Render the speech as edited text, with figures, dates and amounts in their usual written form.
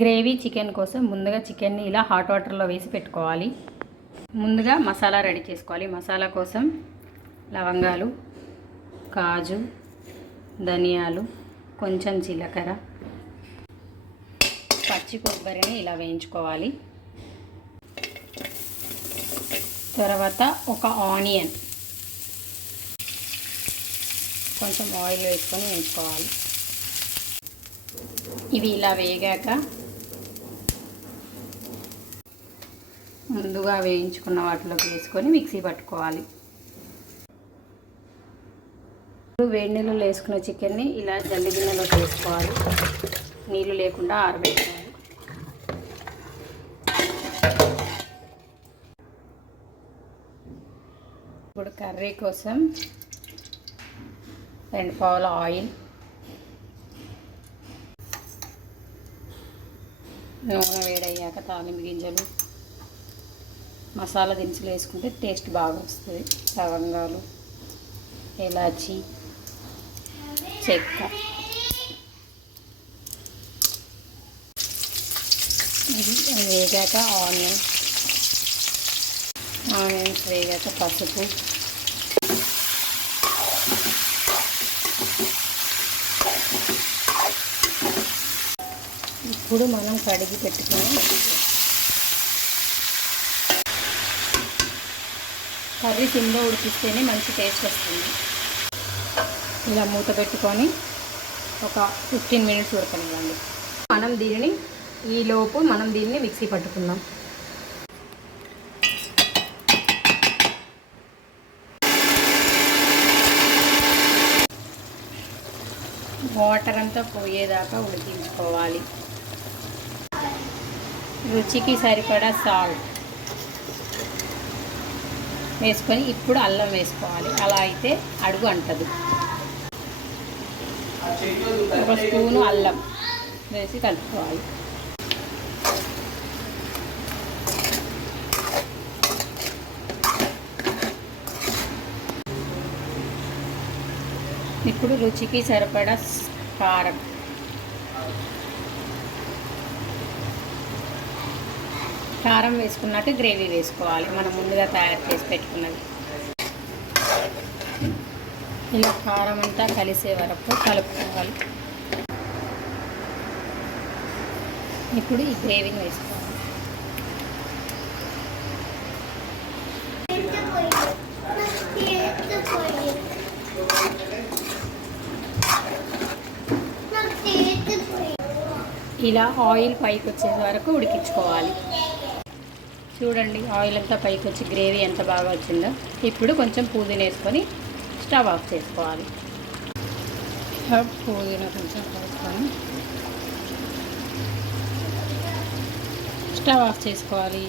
Gravy chicken కోసం ముందుగా చికెన్ని ఇలా హాట్ వాటర్లో వేసి పెట్టుకోవాలి. ముందుగా మసాలా రెడీ చేసుకోవాలి. మసాలా కోసం లవంగాలు, కాజు, ధనియాలు, కొంచెం జీలకర్ర, పచ్చి కొబ్బరిని ఇలా వేయించుకోవాలి. తర్వాత ఒక ఆనియన్, కొంచెం ఆయిల్ వేసుకొని వేయించుకోవాలి. ఇవి ఇలా వేగాక ముందుగా వేయించుకున్న వాటిలోకి వేసుకొని మిక్సీ పట్టుకోవాలి. వేడి నీళ్ళలో వేసుకున్న చికెన్ని ఇలా జల్లి గిన్నెలోకి వేసుకోవాలి. నీళ్ళు లేకుండా ఆరబెట్టుకోవాలి. ఇప్పుడు కర్రీ కోసం 2 పావుల ఆయిల్, నూనె వేడయ్యాక తాలింపు గింజలు, మసాలా దినుసులు వేసుకుంటే టేస్ట్ బాగా వస్తుంది. లవంగాలు, ఇలాచి, చెక్క. ఇది వేగాక ఆనియన్స్ వేగాక పసుపు, ఇప్పుడు మనం కడిగి పెట్టుకొని కర్రీ సిమ్లో ఉడికిస్తేనే మంచి టేస్ట్ వస్తుంది. ఇలా మూత పెట్టుకొని ఒక 15 మినిట్స్ ఉడకనివ్వండి. ఈలోపు మనం దీన్ని మిక్సీ పట్టుకుందాం. వాటర్ అంతా పోయేదాకా ఉడికించుకోవాలి. రుచికి సరిపడా సాల్ట్ వేసుకొని ఇప్పుడు అల్లం వేసుకోవాలి. అలా అయితే అడుగు అంటదు. ఒక స్పూను అల్లం వేసి కలుపుకోవాలి. ఇప్పుడు రుచికి సరిపడా కారం వేసుకున్నట్టు గ్రేవీ వేసుకోవాలి. మనం ముందుగా తయారు చేసి పెట్టుకున్నది. ఇలా కారం అంతా కలిసే వరకు కలుపుకోవాలి. ఇప్పుడు ఈ గ్రేవీని వేసుకోవాలి. ఇలా ఆయిల్ పైకి వచ్చే వరకు ఉడికించుకోవాలి. చూడండి, ఆయిల్ అంతా పైకి వచ్చి గ్రేవీ ఎంత బాగా వచ్చిందో. ఇప్పుడు కొంచెం పుదీనా వేసుకొని స్టవ్ ఆఫ్ చేసుకోవాలి. పుదీనా కొంచెం వేసుకొని స్టవ్ ఆఫ్ చేసుకోవాలి.